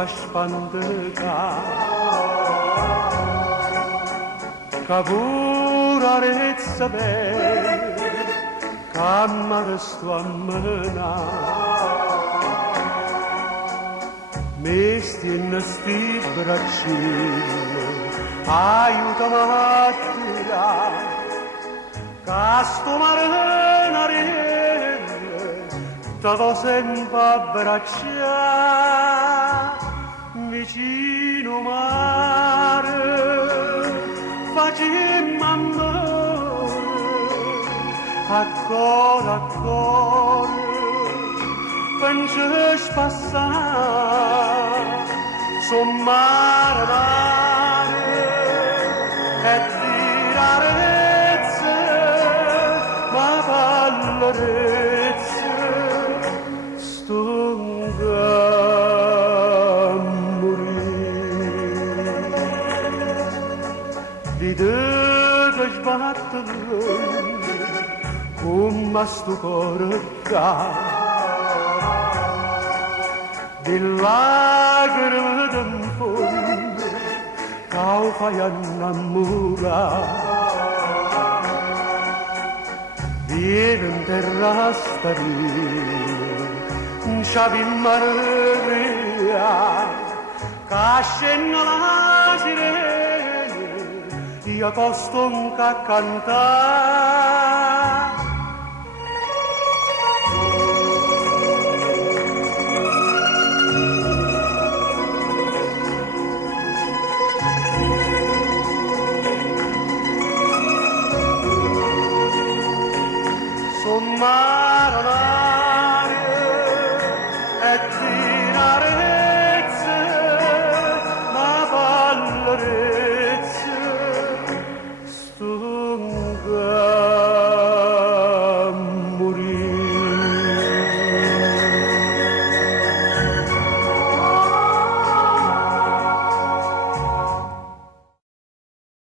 faz pandeca Cavurarezza bel Cammarsto a mena Mesti in sti braccine Aiutami a tirare Casto marinare T'avo sempre abbracciare Vicino mare Facemmo amore A cuore Pensi spassare Son mare E tirarezze Ma valorezze Stunga a morire Di dove sbattere Come sto cuore ca Di lacrime d'un fondo Cau fai innamorare Viene in terra sparire Un sciavi Maria Cascenna la sirene Io costo un cantare